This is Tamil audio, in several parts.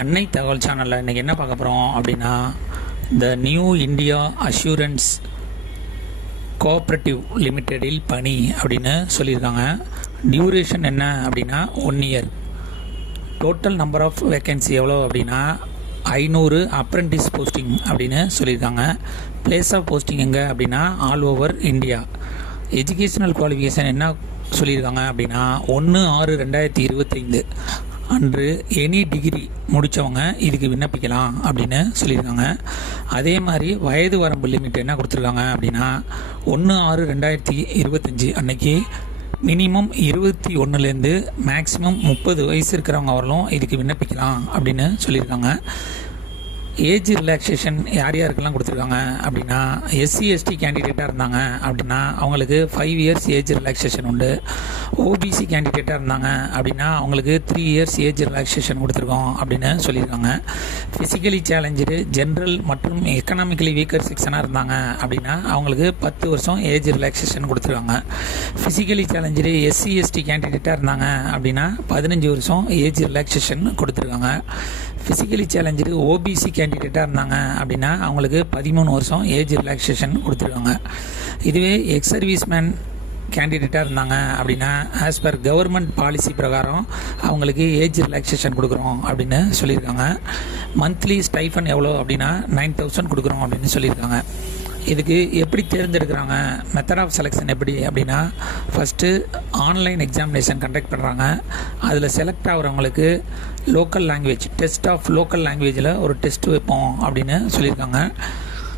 அன்னை தகவல் சேனலில் இன்றைக்கி என்ன பார்க்க போகிறோம் அப்படின்னா the new India assurance cooperative லிமிட்டெடில் பணி அப்படின்னு சொல்லியிருக்காங்க. டியூரேஷன் என்ன அப்படின்னா one year total number of vacancy எவ்வளோ அப்படின்னா ஐநூறு அப்ரெண்டிஸ் போஸ்டிங் அப்படின்னு சொல்லியிருக்காங்க. பிளேஸ் ஆஃப் போஸ்டிங் எங்கே அப்படின்னா all over India educational qualification என்ன சொல்லியிருக்காங்க அப்படின்னா ஒன்று ஆறு ரெண்டாயிரத்தி இருபத்தைந்து அன்று எனி டிகிரி முடித்தவங்க இதுக்கு விண்ணப்பிக்கலாம் அப்படின்னு சொல்லியிருக்காங்க. அதே மாதிரி வயது வரம்பு லிமிட் என்ன கொடுத்துருக்காங்க அப்படின்னா ஒன்று ஆறு ரெண்டாயிரத்தி இருபத்தஞ்சி அன்னைக்கு மினிமம் இருபத்தி ஒன்றுலேருந்து மேக்ஸிமம் முப்பது வயசு இருக்கிறவங்க வரலும் இதுக்கு விண்ணப்பிக்கலாம் அப்படின்னு சொல்லியிருக்காங்க. ஏஜ் ரிலாக்ஸேஷன் யார் யாருக்கெல்லாம் கொடுத்துருக்காங்க அப்படின்னா எஸ்சி எஸ்டி கேண்டிடேட்டாக இருந்தாங்க அப்படின்னா அவங்களுக்கு ஃபைவ் இயர்ஸ் ஏஜ் ரிலாக்ஸேஷன் உண்டு. ஓபிசி கேண்டிடேட்டாக இருந்தாங்க அப்படின்னா அவங்களுக்கு த்ரீ இயர்ஸ் ஏஜ் ரிலாக்ஸேஷன் கொடுத்துருக்கோம் அப்படின்னு சொல்லியிருக்காங்க. ஃபிசிக்கலி சேலஞ்சு ஜென்ரல் மற்றும் எக்கனாமிக்கலி வீக்கர் செக்ஷனாக இருந்தாங்க அப்படின்னா அவங்களுக்கு பத்து வருஷம் ஏஜ் ரிலாக்ஸேஷன் கொடுத்துருக்காங்க. ஃபிசிக்கலி சேலஞ்சு எஸ்சி எஸ்டி கேண்டிடேட்டாக இருந்தாங்க அப்படின்னா பதினஞ்சு வருஷம் ஏஜ் ரிலாக்ஸேஷன் கொடுத்துருக்காங்க. ஃபிசிக்கலி சேலஞ்சுக்கு ஓபிசி கேண்டிடேட்டாக இருந்தாங்க அப்படின்னா அவங்களுக்கு பதிமூணு வருஷம் ஏஜ் ரிலாக்ஸேஷன் கொடுத்துருக்காங்க. இதுவே எக்ஸ் சர்வீஸ்மேன் கேண்டிடேட்டாக இருந்தாங்க அப்படின்னா ஆஸ் பர் கவர்மெண்ட் பாலிசி பிரகாரம் அவங்களுக்கு ஏஜ் ரிலாக்ஸேஷன் கொடுக்குறோம் அப்படின்னு சொல்லியிருக்காங்க. மந்த்லி ஸ்டைஃபன் எவ்வளோ அப்படின்னா நைன் தௌசண்ட் கொடுக்குறோம் அப்படின்னு சொல்லியிருக்காங்க. இதுக்கு எப்படி தேர்ந்தெடுக்கிறாங்க? மெத்தட் ஆஃப் செலெக்ஷன் எப்படி அப்படின்னா ஃபஸ்ட்டு ஆன்லைன் எக்ஸாமினேஷன் கண்டக்ட் பண்ணுறாங்க அதில் select ஆகிறவங்களுக்கு local language test of local லாங்குவேஜில் ஒரு டெஸ்ட் வைப்போம் அப்படின்னு சொல்லியிருக்காங்க.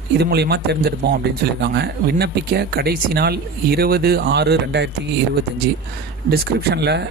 இது மூலிமா தேர்ந்தெடுப்போம் அப்படின்னு சொல்லியிருக்காங்க. விண்ணப்பிக்க கடைசி நாள் இருபது ஆறு ரெண்டாயிரத்தி இருபத்தஞ்சி. டிஸ்கிரிப்ஷனில்